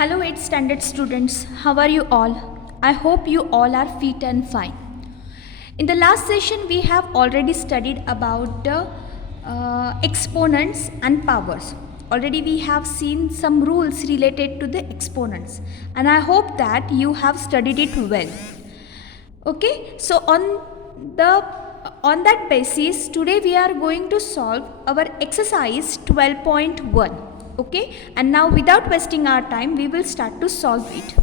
Hello 8th standard students, how are you all? I hope you all are fit and fine. In the last session we have already studied about the exponents and powers. Already we have seen some rules related to the exponents and I hope that you have studied it well. Okay, so on that basis today we are going to solve our exercise 12.1. Okay, and now without wasting our time we will start to solve it.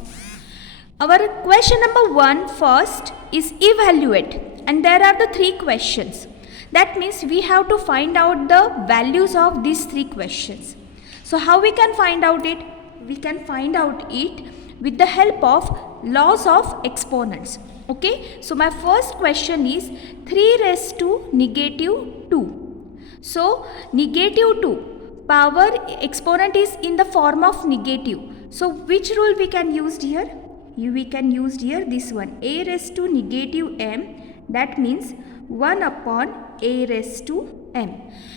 Our question number 1 first is evaluate, and there are the 3 questions. That means we have to find out the values of these 3 questions. So how we can find out it? We can find out it with the help of laws of exponents. Okay, so my first question is 3 raised to negative 2. So negative 2, power exponent is in the form of negative. So which rule we can use here? We can use here this one, a raised to negative m, that means 1 upon a raised to m.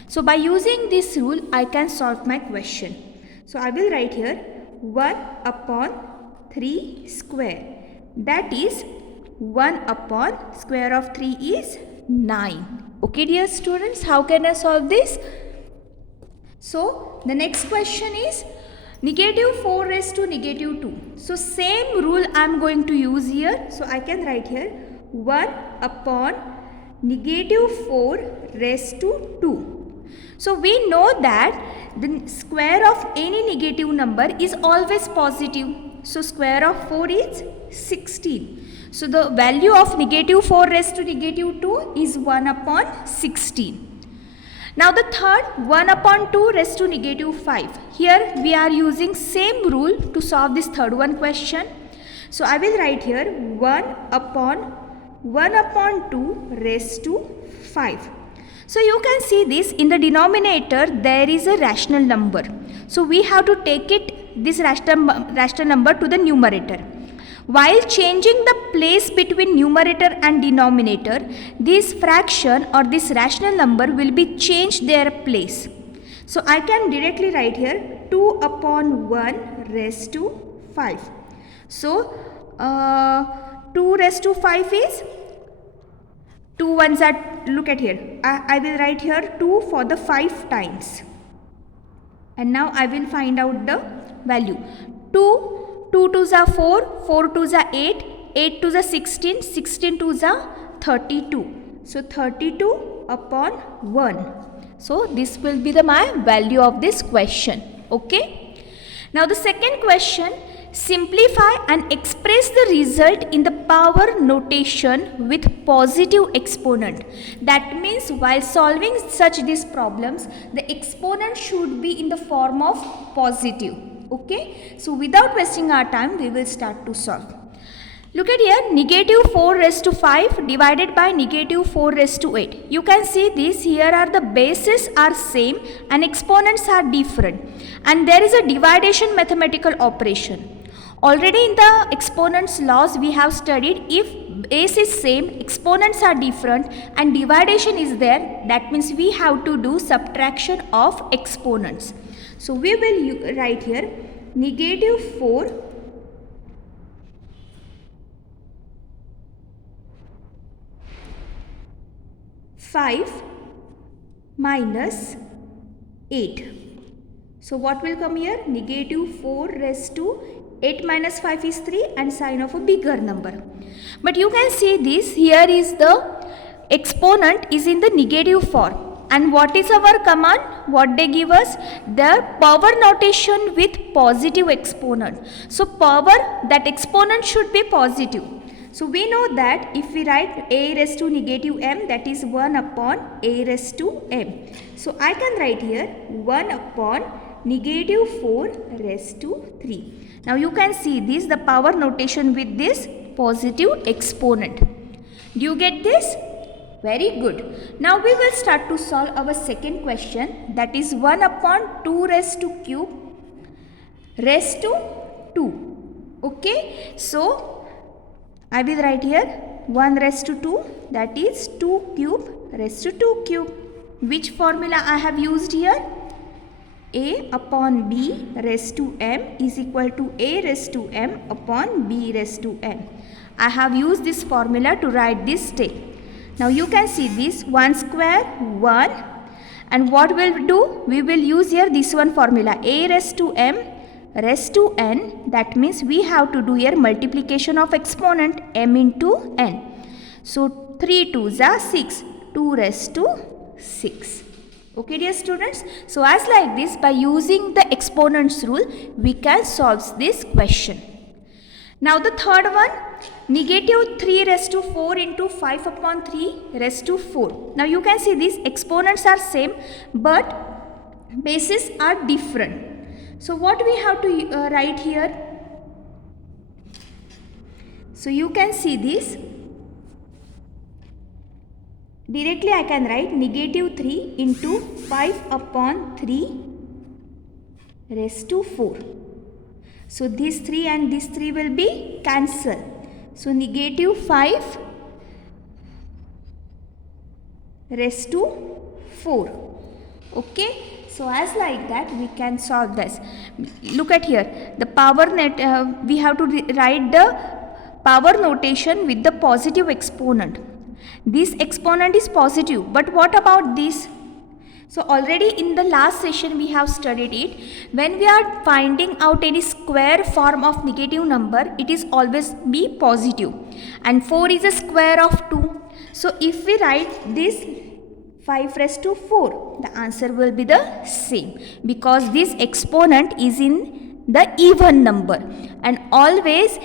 So by using this rule I can solve my question. So I will write here 1 upon 3 square, that is 1 upon square of 3 is 9. Okay dear students, how can I solve this? So the next question is negative 4 raised to negative 2. So same rule I am going to use here. So I can write here 1 upon negative 4 raised to 2. So we know that the square of any negative number is always positive. So square of 4 is 16. So the value of negative 4 raised to negative 2 is 1 upon 16. Now the third, 1 upon 2 raised to negative 5. Here we are using same rule to solve this third one question. So I will write here 1 upon 2 raised to 5. So you can see this in the denominator there is a rational number. So we have to take this rational number to the numerator. While changing the place between numerator and denominator, this fraction or this rational number will be changed their place. So I can directly write here 2 upon 1 raised to 5. So 2 raised to 5 is 2 ones are, look at here, I will write here 2 for the 5 times. And now I will find out the value. 2 2s are 4, 2s are 8, 2s are 16, 2s are 32. So 32 upon 1. So this will be my value of this question. Okay. Now the second question, simplify and express the result in the power notation with positive exponent. That means while solving these problems, the exponent should be in the form of positive. Okay, so without wasting our time we will start to solve. Look at here, negative 4 raised to 5 divided by negative 4 raised to 8. You can see this, here are the bases are same and exponents are different, and there is a division mathematical operation. Already in the exponents laws we have studied, if base is same, exponents are different and division is there, that means we have to do subtraction of exponents. So we will write here negative 4 5 minus 8. So what will come here? Negative 4 raised to 8 minus 5 is 3 and sign of a bigger number. But you can see this, here is the exponent is in the negative form. And what is our command? What they give us? The power notation with positive exponent. So power, that exponent should be positive. So we know that if we write a raised to negative m, that is 1 upon a raised to m. So I can write here 1 upon negative 4 raised to 3. Now you can see this, the power notation with this positive exponent. Do you get this? Very good. Now we will start to solve our second question, that is 1 upon 2 raised to cube raised to 2. Okay. So I will write here 1 raised to 2, that is 2 cube raised to 2 cube. Which formula I have used here? a upon b raised to m is equal to a raised to m upon b raised to m. I have used this formula to write this step. Now you can see this 1 square 1, and what we'll do, we will use here this one formula, a raised to m raised to n. That means we have to do here multiplication of exponent m into n. So 3 2s are 6, 2 raised to 6. Okay dear students, so as like this, by using the exponents rule, we can solve this question. Now the third one, negative 3 raised to 4 into 5 upon 3 raised to 4. Now you can see these exponents are same, but bases are different. So what we have to write here? So you can see this. Directly I can write negative 3 into 5 upon 3 raised to 4. So this 3 and this 3 will be cancelled. So negative 5 raised to 4. Okay. So as like that we can solve this. Look at here. The power we have to write the power notation with the positive exponent. This exponent is positive, but what about this? So already in the last session we have studied it. When we are finding out any square form of negative number, it is always be positive, and 4 is a square of 2. So if we write this 5 raised to 4, the answer will be the same, because this exponent is in the even number, and always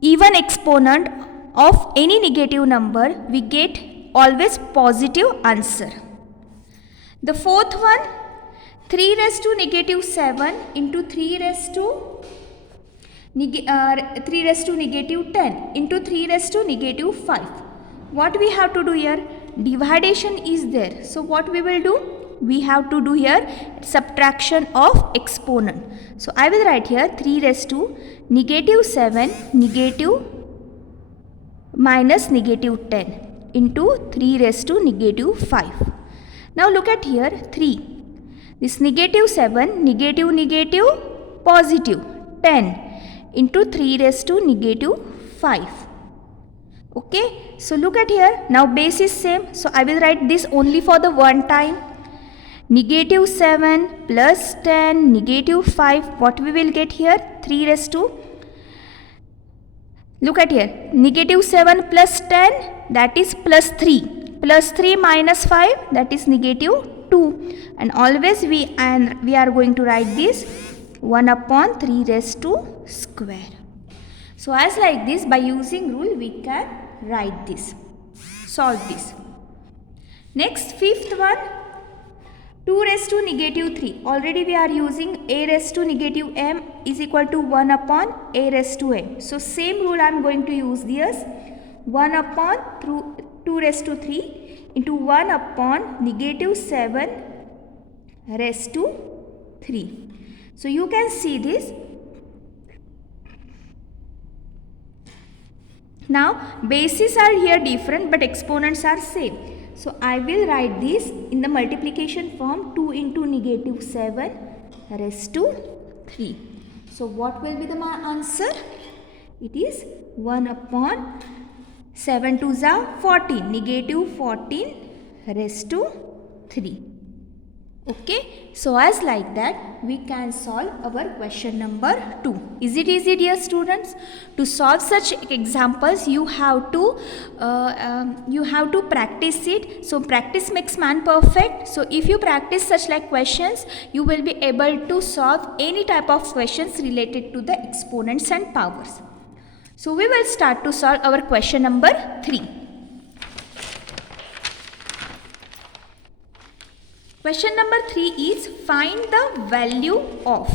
even exponent of any negative number, we get always positive answer. The fourth one, 3 raised to negative 7 into 3 raised to negative 10 into 3 raised to negative 5. What we have to do here? Dividation is there. So what we will do? We have to do here subtraction of exponent. So I will write here 3 raised to negative 7 negative minus negative 10 into 3 raised to negative 5. Now look at here 3. This negative 7, negative negative positive 10 into 3 raised to negative 5. Okay. So look at here. Now base is same. So I will write this only for the one time. Negative 7 plus 10 negative 5. What we will get here? 3 raised to, look at here, negative 7 plus 10, that is plus 3. Plus 3 minus 5, that is negative 2. And always we are going to write this 1 upon 3 raised to square. So as like this, by using rule we can write this, solve this. Next, fifth one, 2 raised to negative 3. Already we are using a raised to negative m is equal to 1 upon a raised to m. So same rule I am going to use this, 1 upon 2 raised to 3 into 1 upon negative 7 raised to 3. So you can see this. Now bases are here different, but exponents are same. So I will write this in the multiplication form, 2 into negative 7 raised to 3. So what will be my answer? It is 1 upon 7 2s are 14, negative 14 raised to 3. Okay, so as like that we can solve our question number 2. Is it easy, dear students? To solve such examples you have to practice it. So practice makes man perfect. So if you practice such like questions, you will be able to solve any type of questions related to the exponents and powers. So we will start to solve our question number 3. Question number 3 is find the value of.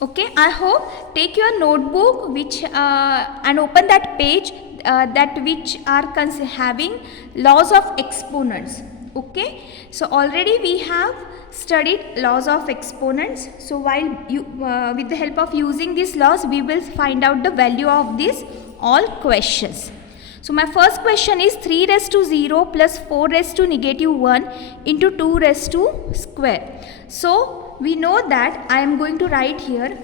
Okay, I hope take your notebook and open that page that which are having laws of exponents. Okay, so already we have studied laws of exponents. So while with the help of using these laws, we will find out the value of these all questions. So my first question is 3 raised to 0 plus 4 raised to negative 1 into 2 raised to square. So we know that I am going to write here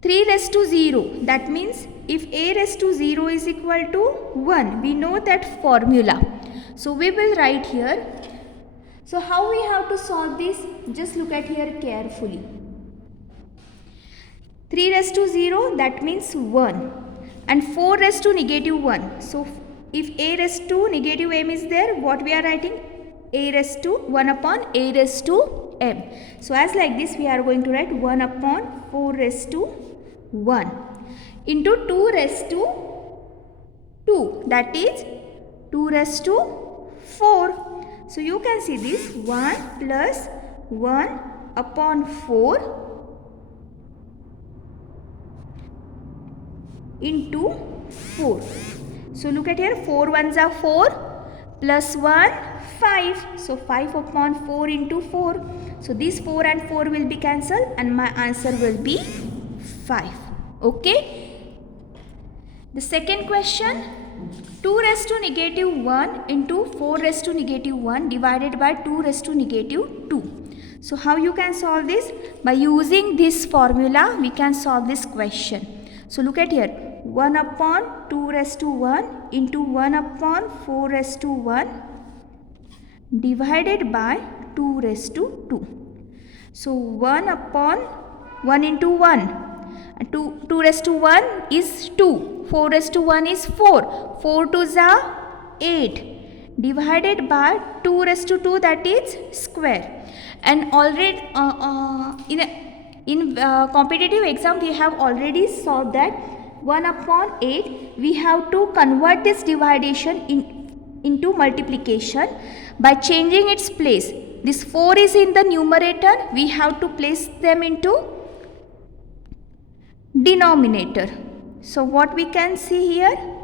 3 raised to 0. That means if a raised to 0 is equal to 1, we know that formula. So we will write here. So how we have to solve this? Just look at here carefully. 3 raised to 0, that means 1. And 4 raised to negative 1. So if a raised to negative m is there, what we are writing? A raised to 1 upon a raised to m. So as like this, we are going to write 1 upon 4 raised to 1 into 2 raised to 2. That is 2 raised to 4. So you can see this 1 plus 1 upon 4 into 4. So look at here, 4 ones are 4 plus 1 5. So 5 upon 4 into 4. So this 4 and 4 will be cancelled and my answer will be 5. Okay. The second question, 2 raised to negative 1 into 4 raised to negative 1 divided by 2 raised to negative 2. So how you can solve this? By using this formula, we can solve this question. So look at here, 1 upon 2 raised to 1 into 1 upon 4 raised to 1 divided by 2 raised to 2. So 1 upon 1 into 1. 2 raised to 1 is 2. 4 raised to 1 is 4. 4 2s are 8. Divided by 2 raised to 2, that is square. And already in competitive exam, we have already solved that 1 upon 8. We have to convert this division into multiplication by changing its place. This 4 is in the numerator. We have to place them into denominator. So what we can see here?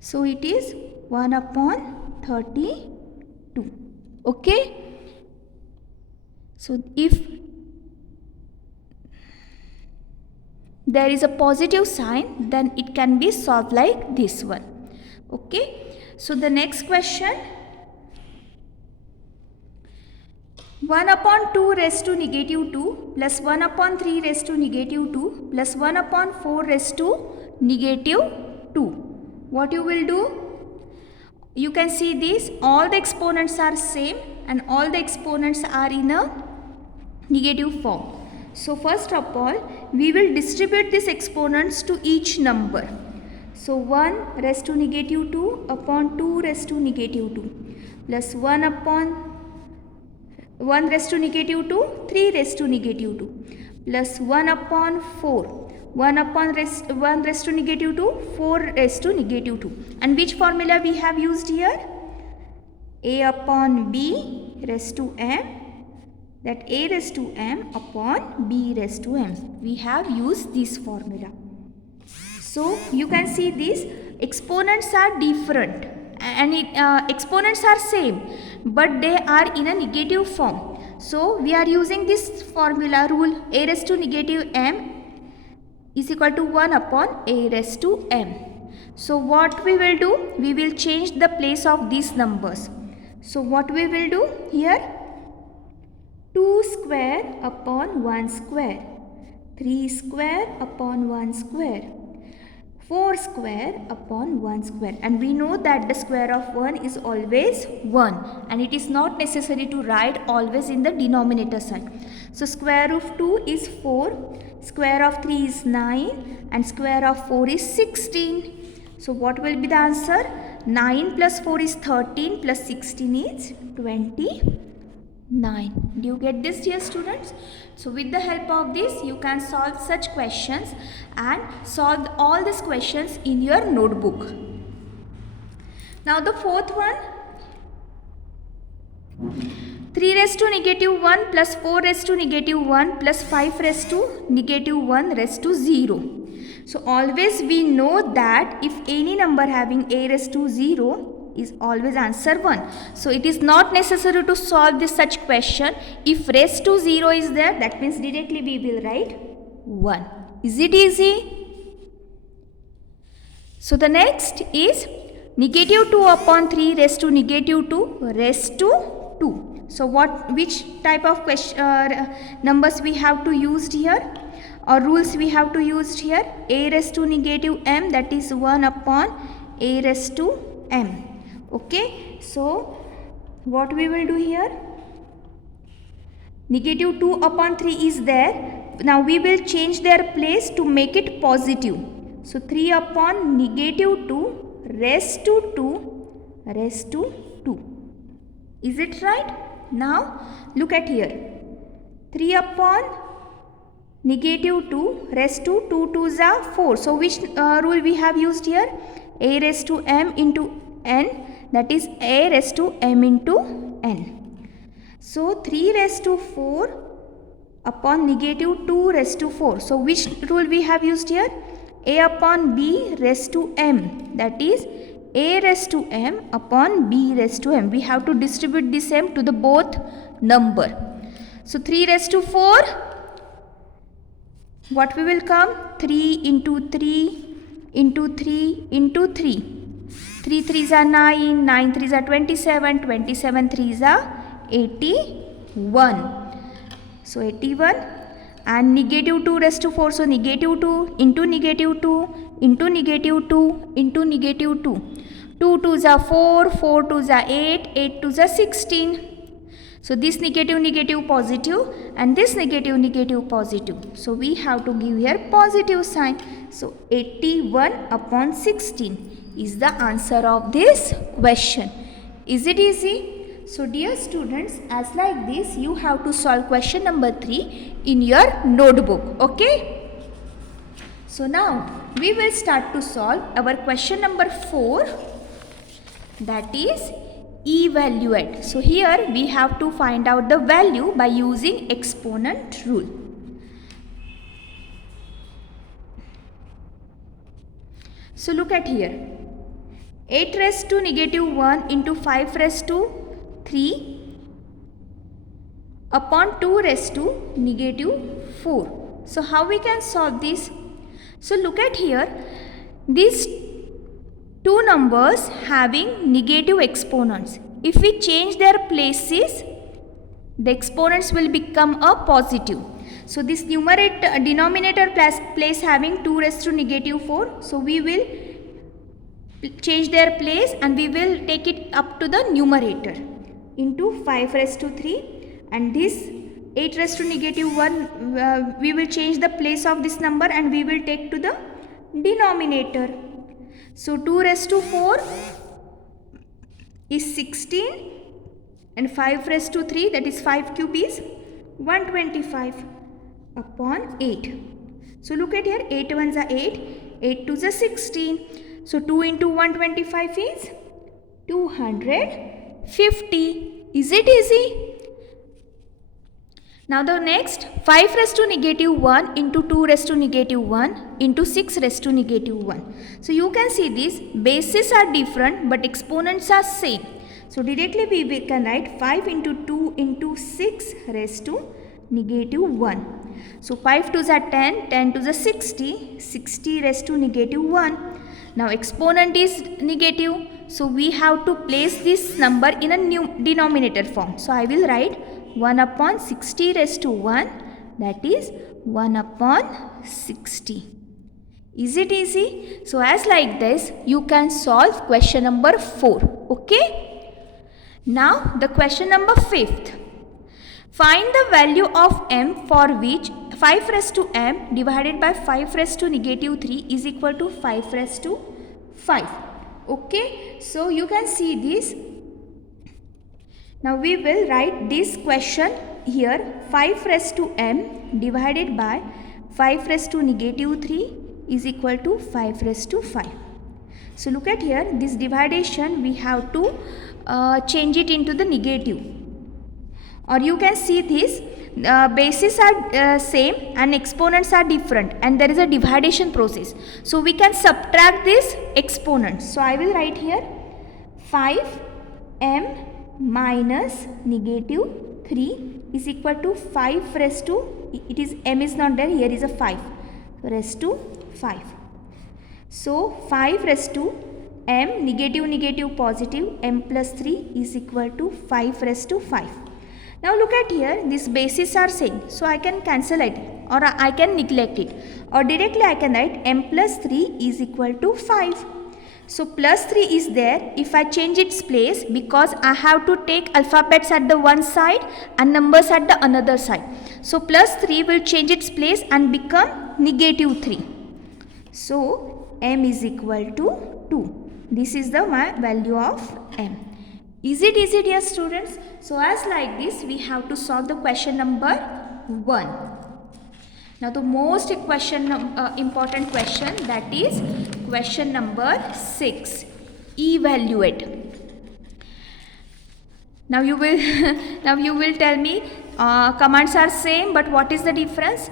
So it is 1 upon 32. Okay. So if there is a positive sign, then it can be solved like this one. Okay. So the next question, 1 upon 2 raised to negative 2 plus 1 upon 3 raised to negative 2 plus 1 upon 4 raised to negative 2. What you will do? You can see this, all the exponents are same and all the exponents are in a negative form. So first of all, we will distribute these exponents to each number. So 1 raised to negative 2 upon 2 raised to negative 2 plus 1 upon 1 raised to negative 2, 3 raised to negative 2 plus 1 upon 4. 1 upon 1 raised to negative 2, 4 raised to negative 2. And which formula we have used here? A upon B raised to m, that A raised to m upon B raised to m. We have used this formula. So you can see these exponents are different and exponents are same, but they are in a negative form. So we are using this formula rule, A raised to negative m is equal to 1 upon A raised to m. So what we will do? We will change the place of these numbers. So what we will do here? 2 square upon 1 square, 3 square upon 1 square, 4 square upon 1 square. And we know that the square of 1 is always 1 and it is not necessary to write always in the denominator side. So square root of 2 is 4, square of 3 is 9 and square of 4 is 16. So what will be the answer? 9 plus 4 is 13 plus 16 is 29. Do you get this, dear students? So with the help of this, you can solve such questions and solve all these questions in your notebook. Now the fourth one, 3 raised to negative 1 plus 4 raised to negative 1 plus 5 raised to negative 1 raised to 0. So always we know that if any number having a raised to 0 is always answer 1. So it is not necessary to solve this such question. If raised to 0 is there, that means directly we will write 1. Is it easy? So the next is negative 2 upon 3 raised to negative 2 raised to 2. So which type of numbers we have to use here, or rules we have to use here? A raised to negative m, that is 1 upon a raised to m. Okay, so what we will do here? Negative 2 upon 3 is there. Now we will change their place to make it positive. So 3 upon negative 2 raised to 2 raised to 2. Is it right? Now look at here. 3 upon negative 2 raised to 2 2s are 4. So which rule we have used here? A raised to m into n, that is a raised to m into n. So 3 raised to 4 upon negative 2 raised to 4. So which rule we have used here? A upon b raised to m, that is a raised to m upon b raised to m. We have to distribute this m to the both number. So 3 raised to 4, what we will come? 3 into 3 into 3 into 3. 3 3s are 9, 9 3s are 27, 27 3s are 81. So 81, and negative 2 raised to 4, so negative 2 into negative 2 into negative 2 into negative 2. 2 2s are 4, 4 2s are 8, 8 2s are 16. So this negative positive and this negative positive. So we have to give here positive sign. So 81 upon 16 is the answer of this question. Is it easy? So dear students, as like this you have to solve question number 3 in your notebook. Okay? So now we will start to solve our question number 4, that is evaluate. So here we have to find out the value by using exponent rule. So look at here. 8 raised to negative 1 into 5 raised to 3 upon 2 raised to negative 4. So how we can solve this? So look at here. These two numbers having negative exponents. If we change their places, the exponents will become a positive. So this denominator place having 2 raised to negative 4. So we will change their place and we will take it up to the numerator into 5 raised to 3, and this 8 raised to negative 1 we will change the place of this number and we will take to the denominator. So 2 raised to 4 is 16 and 5 raised to 3, that is 5 cube is 125 upon 8. So look at here, 8 ones are 8, 8 twos are 16. So 2 into 125 is 250. Is it easy? Now the next, 5 raised to negative 1 into 2 raised to negative 1 into 6 raised to negative 1. So you can see these bases are different but exponents are same. So directly we can write 5 into 2 into 6 raised to negative 1. So 5 2s are 10, 10 2s are 60, 60 raised to negative 1. Now exponent is negative, so we have to place this number in a new denominator form. So I will write 1 upon 60 raised to 1, that is 1 upon 60. Is it easy? So as like this you can solve question number 4. Okay? Now the question number 5th. Find the value of m for which 5 raised to m divided by 5 raised to negative 3 is equal to 5 raised to 5. Okay? So you can see this. Now we will write this question here, 5 raised to m divided by 5 raised to negative 3 is equal to 5 raised to 5. So look at here, this dividation we have to change it into the negative. Or you can see this, bases are same and exponents are different, and there is a division process. So we can subtract this exponents. So I will write here 5m minus negative 3 is equal to 5 raised to, it is m is not there, here is a 5 raised to 5. So 5 raised to m, negative negative positive, m plus 3 is equal to 5 raised to 5. Now look at here, these bases are same, so I can cancel it or I can neglect it, or directly I can write m plus 3 is equal to 5. So plus 3 is there if I change its place, because I have to take alphabets at the one side and numbers at the another side. So plus 3 will change its place and become negative 3. So m is equal to 2. This is the value of m. Is it easy, dear students? So as like this, we have to solve the question number 1. Now the most important question, that is question number 6. Evaluate. Now you will tell me commands are same, but what is the difference?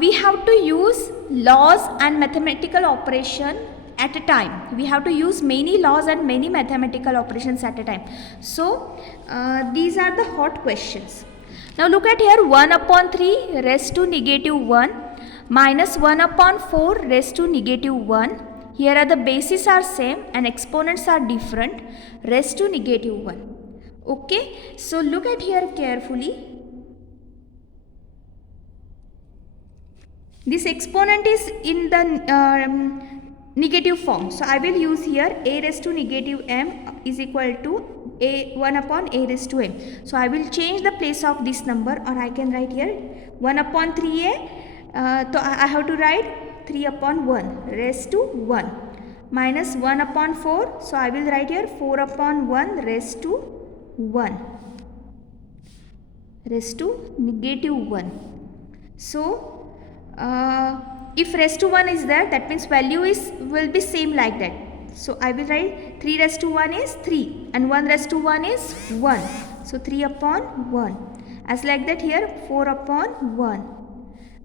We have to use laws and mathematical operation at a time. We have to use many laws and many mathematical operations at a time. So these are the hot questions. Now look at here, 1 upon 3 raised to negative 1 minus 1 upon 4 raised to negative 1. Here are the bases are same and exponents are different, raised to negative 1. Okay, so look at here carefully. This exponent is in the negative form. So I will use here a raised to negative m is equal to 1 upon a raised to m. So I will change the place of this number, or I can write here 1 upon 3a. So I have to write 3 upon 1 raised to 1 minus 1 upon 4. So I will write here 4 upon 1 raised to 1 raised to negative 1. So if raised to 1 is there, that means value will be same like that. So I will write 3 raised to 1 is 3 and 1 raised to 1 is 1. So 3 upon 1. As like that here 4 upon 1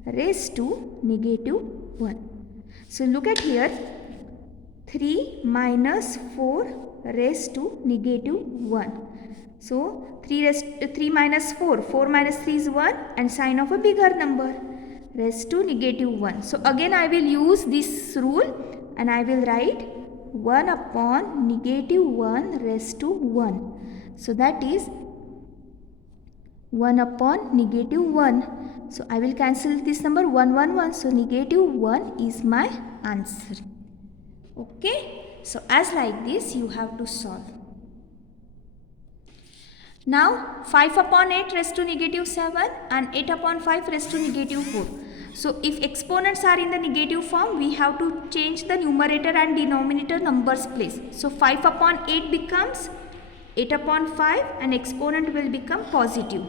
raised to negative 1. So look at here, 3 minus 4 raised to negative 1. So 3 minus 4, 4 minus 3 is 1 and sign of a bigger number, raised to negative 1. So again I will use this rule and I will write 1 upon negative 1 raised to 1. So that is 1 upon negative 1. So I will cancel this number 1, 1, 1. So negative 1 is my answer. Okay. So as like this you have to solve. Now 5 upon 8 raised to negative 7 and 8 upon 5 raised to negative 4. So if exponents are in the negative form, we have to change the numerator and denominator numbers place. So 5 upon 8 becomes 8 upon 5 and exponent will become positive.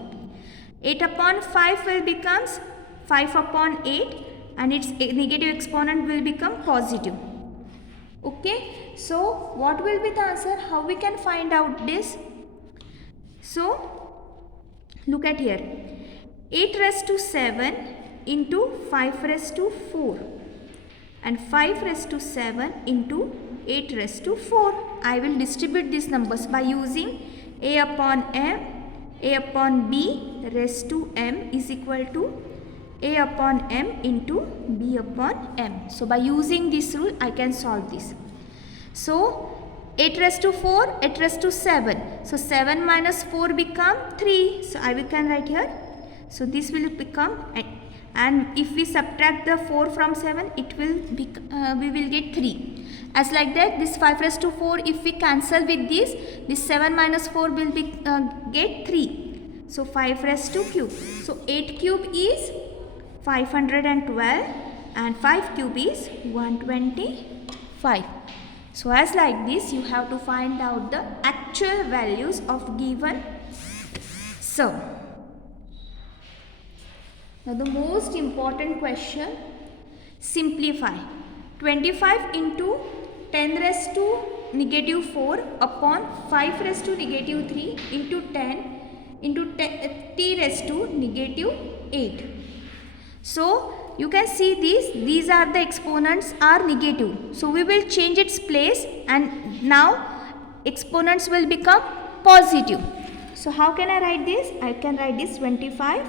8 upon 5 will becomes 5 upon 8 and its negative exponent will become positive. Okay. So what will be the answer? How we can find out this? So look at here, 8 raised to 7 into 5 raised to 4 and 5 raised to 7 into 8 raised to 4. I will distribute these numbers by using a upon m, a upon b raised to m is equal to a upon m into b upon m. So by using this rule I can solve this. So 8 raised to 4, 8 raised to 7. So 7 minus 4 become 3. So I can write here. So this will become, and if we subtract the 4 from 7, it will be, we will get 3. As like that, this 5 raised to 4, if we cancel with this 7 minus 4 will be get 3. So 5 raised to cube. So 8 cube is 512 and 5 cube is 125. So as like this, you have to find out the actual values of given sum. Now the most important question, simplify. 25 into 10 raised to negative 4 upon 5 raised to negative 3 into 10 into t raised to negative 8. So you can see these are the exponents are negative. So we will change its place and now exponents will become positive. So how can I write this? I can write this 25.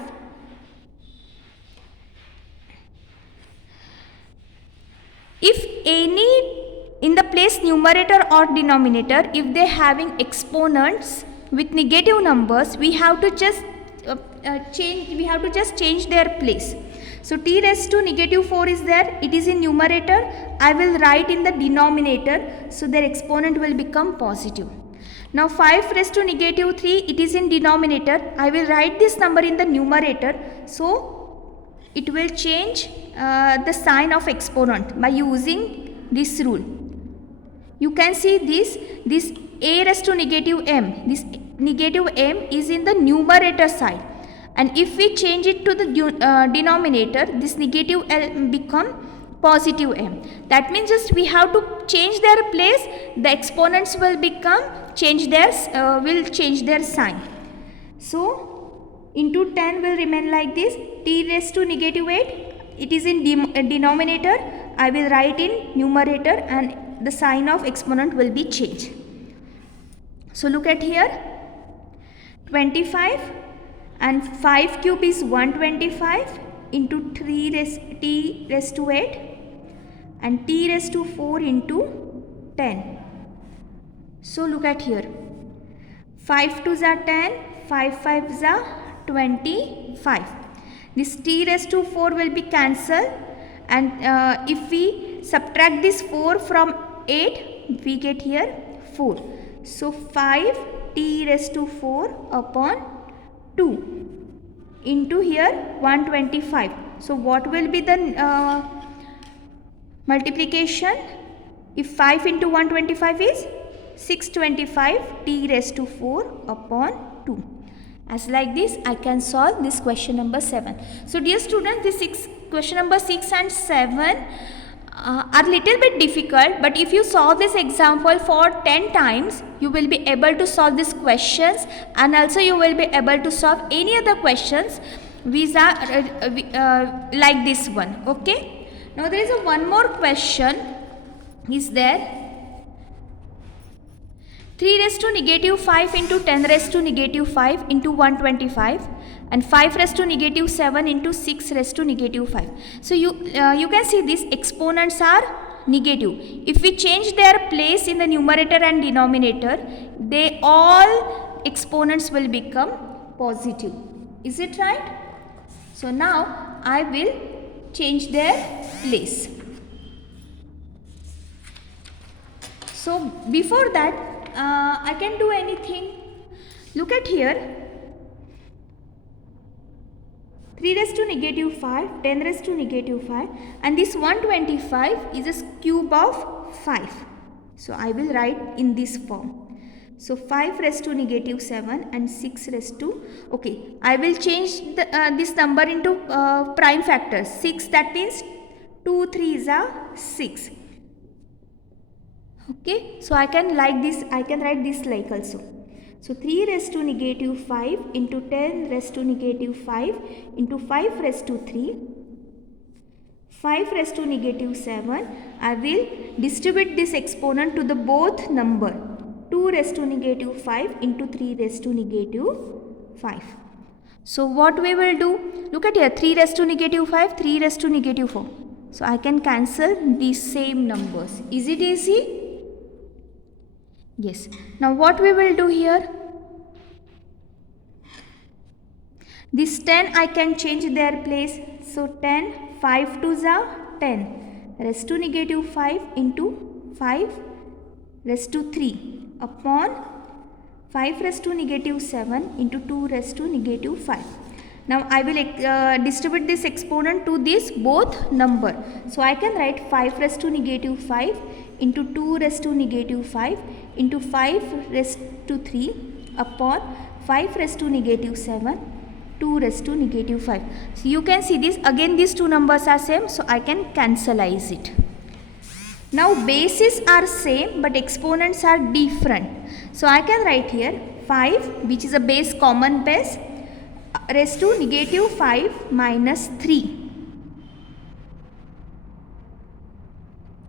If any in the place numerator or denominator, if they having exponents with negative numbers, we have to just change their place. So t raised to negative 4 is there, it is in numerator. I will write in the denominator, so their exponent will become positive. Now 5 raised to negative 3, it is in denominator. I will write this number in the numerator, so it will change the sign of exponent by using this rule. You can see this a raised to negative m, this negative m is in the numerator side, and if we change it to the denominator, this negative l become positive m. That means just we have to change their place, the exponents will change their sign. So into 10 will remain like this, t raised to negative 8, it is in denominator. I will write in numerator and the sign of exponent will be changed. So look at here, 25 and 5 cube is 125 into t raised to 8 and t raised to 4 into 10. So look at here, 5 2s are 10, 5 5s are 25. This t raised to 4 will be cancelled, and if we subtract this 4 from 8, we get here 4. So 5 t raised to 4 upon 2 into here 125. So what will be the multiplication? If 5 into 125 is 625 t raised to 4 upon 2. As like this, I can solve this question number 7. So dear students, this question number 6 and 7 are little bit difficult, but if you solve this example for 10 times, you will be able to solve these questions, and also you will be able to solve any other questions which are like this one. Okay. Now there is one more question is there. 3 raised to negative 5 into 10 raised to negative 5 into 125 and 5 raised to negative 7 into 6 raised to negative 5. So you can see these exponents are negative. If we change their place in the numerator and denominator, they all exponents will become positive. Is it right? So now I will change their place. So before that, I can do anything. Look at here, 3 raised to negative 5, 10 raised to negative 5, and this 125 is a cube of 5. So I will write in this form. So 5 raised to negative 7 and 6 raised to, okay, I will change this number into prime factors. 6, that means 2 3s are 6. Okay, so I can write this like also. So 3 raised to negative 5 into 10 raised to negative 5 into 5 raised to 3, 5 raised to negative 7. I will distribute this exponent to the both number, 2 raised to negative 5 into 3 raised to negative 5. So what we will do, look at here, 3 raised to negative 5, 3 raised to negative 4. So I can cancel these same numbers. Is it easy? Yes. Now what we will do here, this 10 I can change their place. So 10, 5 2s are 10 raised to negative 5 into 5 raised to 3 upon 5 raised to negative 7 into 2 raised to negative 5. Now I will distribute this exponent to this both number. So I can write 5 raised to negative 5 into 2 raised to negative 5 into 5 raised to 3 upon 5 raised to negative 7, 2 raised to negative 5. So you can see this, again these two numbers are same, so I can cancelize it. Now bases are same but exponents are different. So I can write here 5 which is a base common base raised to negative 5 minus 3.